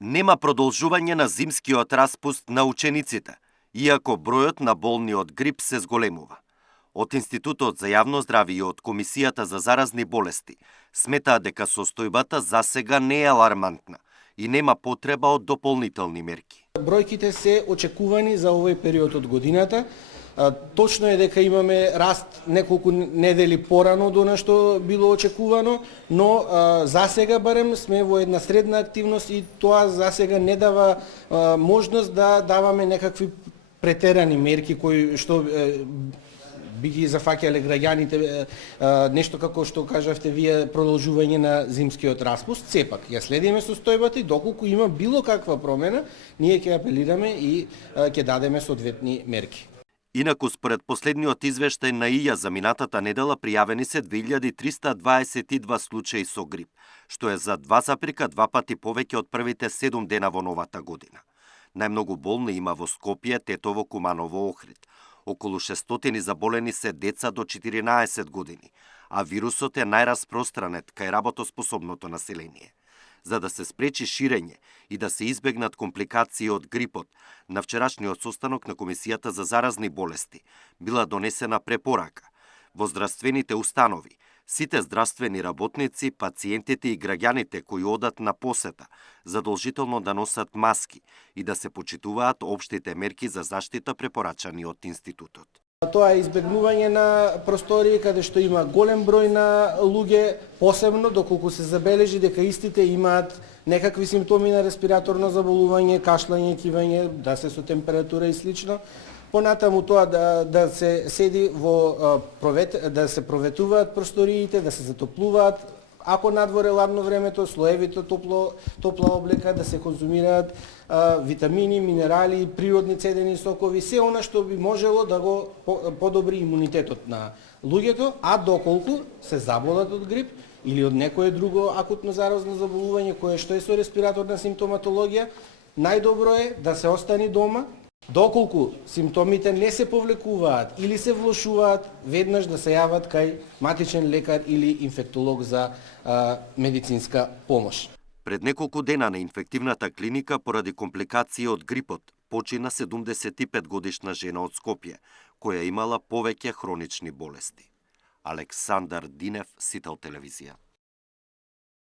Нема продолжување на зимскиот распуст на учениците, иако бројот на болни од грип се зголемува. Од Институтот за јавно здравје и од Комисијата за заразни болести сметаат дека состојбата засега не е алармантна и нема потреба од дополнителни мерки. Бројките се очекувани за овој период од годината. Точно е дека имаме раст неколку недели порано од она што било очекувано, но засега барем сме во една средна активност и тоа засега не дава можност да даваме некакви претерани мерки кои што би ги зафаќале граѓаните, нешто како што кажавте вие, продолжување на зимскиот распуст. Сепак, ја следиме состојбата и доколку има било каква промена, ние ќе апелираме и ќе дадеме соодветни мерки. Инаку, според последниот извештај на ИЈА за минатата недела, пријавени се 2322 случаи со грип, што е за 2,2 пати повеќе од првите 7 дена во новата година. Најмногу болни има во Скопје, Тетово, Куманово, Охрид. Околу 600 заболени се деца до 14 години, а вирусот е најраспространет кај работоспособното население. За да се спречи ширење и да се избегнат компликации од грипот, на вчерашниот состанок на Комисијата за заразни болести била донесена препорака во здравствените установи, сите здравствени работници, пациентите и граѓаните кои одат на посета задолжително да носат маски и да се почитуваат општите мерки за заштита препорачани од Институтот. Тоа е избегнување на простории каде што има голем број на луѓе, посебно доколку се забележи дека истите имаат некакви симптоми на респираторно заболување, кашлање, кивање, да се со температура и слично. Понатаму тоа да се седи во да се проветуваат просториите, да се затоплуваат. Ако надвор е ладно времето, слоевито топла облека, да се конзумираат витамини, минерали, природни цедени сокови, се она што би можело да го подобри имунитетот на луѓето, а доколку се заболат од грип или од некое друго акутно заразно заболување кое што е со респираторна симптоматологија, најдобро е да се остани дома. Доколку симптомите не се повлекуваат или се влошуваат, веднаш да се јават кај матичен лекар или инфектолог за медицинска помош. Пред неколку дена на инфективната клиника поради компликации од грипот почина 75 годишна жена од Скопје, која имала повеќе хронични болести. Александар Динев, Сител телевизија.